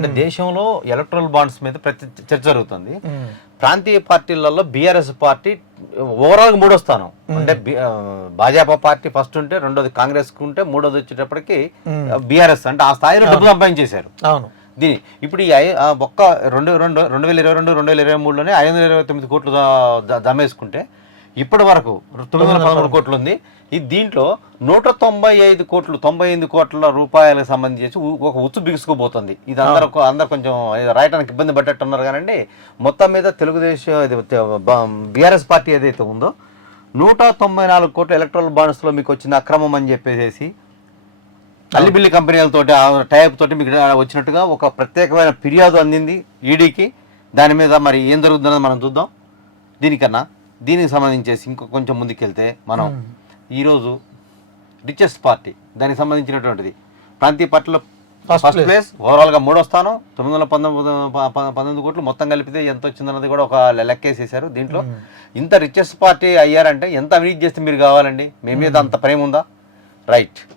అంటే దేశంలో electoral bonds మీద ప్రతి చర్చ జరుగుతుంది. ప్రాంతీయ పార్టీలలో బీఆర్ఎస్ పార్టీ ఓవరాల్ గా మూడో స్థానం. అంటే భాజపా పార్టీ ఫస్ట్ ఉంటే, రెండోది కాంగ్రెస్ కు ఉంటే, మూడోది వచ్చేటప్పటికి బీఆర్ఎస్. అంటే ఆ స్థాయిలో డబ్బు సంపాదించేశారు. అవును. దీని ఇప్పుడు ఈ ఒక్క 2022-2023లోనే 529 కోట్లు దమేసుకుంటే ఇప్పటి వరకు 913 కోట్లు ఉంది. ఈ దీంట్లో 195 కోట్లు 98 కోట్ల రూపాయలకు సంబంధించి ఒక ఉచ్చు బిగుసుకుపోతుంది. ఇది అందరూ కొంచెం రాయటానికి ఇబ్బంది పడ్డట్టున్నారు. కానండి మొత్తం మీద తెలుగుదేశం బీఆర్ఎస్ పార్టీ ఏదైతే ఉందో 194 కోట్ల ఎలక్ట్రల్ బాండ్స్ లో మీకు వచ్చిన అక్రమం అని చెప్పేసి అల్లిబిల్లి కంపెనీలతో టైప్ తోటి మీకు వచ్చినట్టుగా ఒక ప్రత్యేకమైన ఫిర్యాదు అందింది ఈడీకి. దాని మీద మరి ఏం జరుగుతుందన్నది మనం చూద్దాం. దీనికి సంబంధించేసి ఇంకో కొంచెం ముందుకెళ్తే మనం ఈరోజు రిచెస్ట్ పార్టీ దానికి సంబంధించినటువంటిది ప్రాంతీయ పార్టీలో ఫస్ట్ ప్లేస్, ఓవరాల్ గా మూడో స్థానం, 919 కోట్లు మొత్తం కలిపితే ఎంత వచ్చిందన్నది కూడా ఒక లెక్కేసేసారు. దీంట్లో ఇంత రిచెస్ట్ పార్టీ అయ్యారంటే ఎంత అవినీతి చేస్తే మీరు కావాలండి? మీ మీద అంత ప్రేమ ఉందా? రైట్.